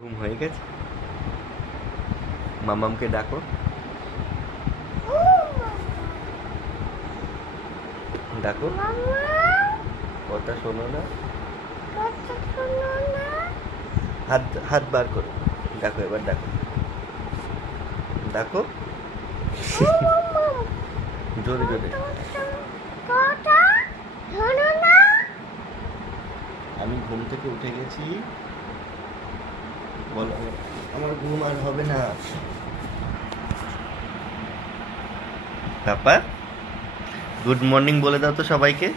ঘুম হয়ে গেছে। মামামকে ডাকো। ডাকো। কথা শোনো না। হাত হাত বার করো। ডাকো, এবার ডাকো। ডাকো। জোরে জোরে। আমি ঘুম থেকে উঠে গেছি। বলো। আমার ঘুম আর হবে না। পাপা গুড মর্নিং বলে দাও তো সবাইকে।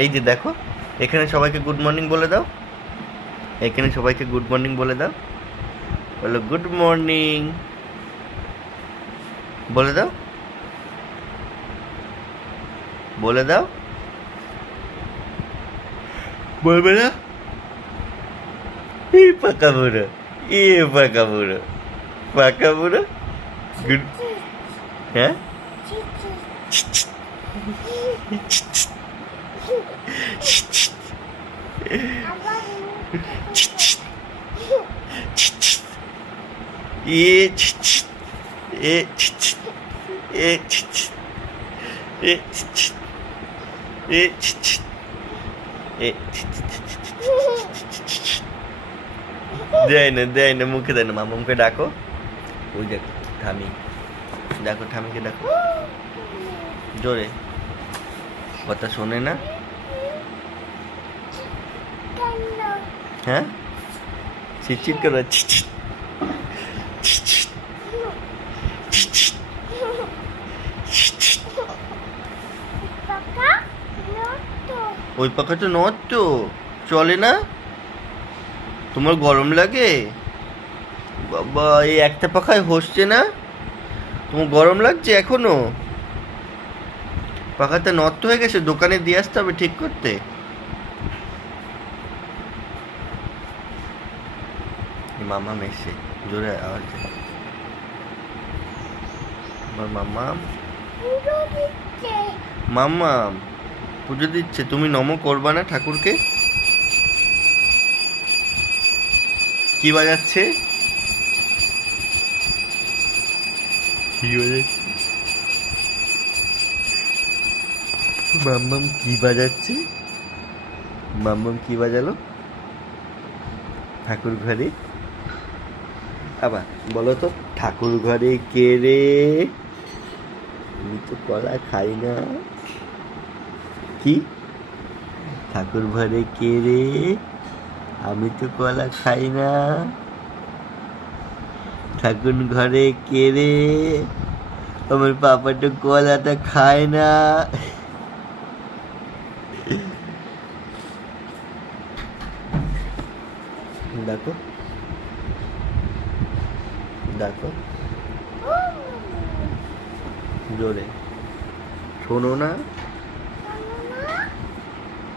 এই যে দেখো, এখানে সবাইকে গুড মর্নিং বলে দাও। এখানে সবাইকে গুড মর্নিং বলে দাও। বলো গুড মর্নিং বলে দাও। বলে দাও। বলবে না? এই পাকা বুড়ো İyi bakaburu. Bakaburu. Gün... He? Çıt çıt. Çıt çıt. Çıt çıt. Çıt çıt. Çıt çıt. İyi çıt çıt. E çıt çıt. E çıt çıt. E çıt çıt. E çıt çıt. E çıt çıt. দেয় না দেয় না মুখে দেয় না মামুমকে ডাকো। ওই দেখো ঠামি। ডাকো ঠামিকে ডাকো। জোরে। কথা শোনে না? হ্যাঁ? চিটচিট করে ছিট ওই পাখাটা নট তো চলে না? তোমার গরম লাগে? বাবা এই একটা পাখায় হচ্ছে না? তোমার গরম লাগছে এখনও? পাখাটা নষ্ট হয়ে গেছে দোকানে দিয়ে আসতে হবে ঠিক করতে। মামা মেসে জোরে আওয়াজ। আমার মামাম মামাম পুজো দিচ্ছে তুমি নম করবা না ঠাকুরকে? কি বাজাচ্ছে? কি বাজাচ্ছে? মাম্মাম কি বাজাচ্ছে? মাম্মাম কি বাজালো? ঠাকুর ঘরে? আবার বলো তো, ঠাকুর ঘরে কে রে? আমি তো কলা খাই না। কি? ঠাকুর ঘরে কে রে? আমি তো কলা খাই না। ঠাকুর ঘরে কে রে? আমার পাপা তো কলাটা খায় না। দেখো দেখো জোরে। শোনো না।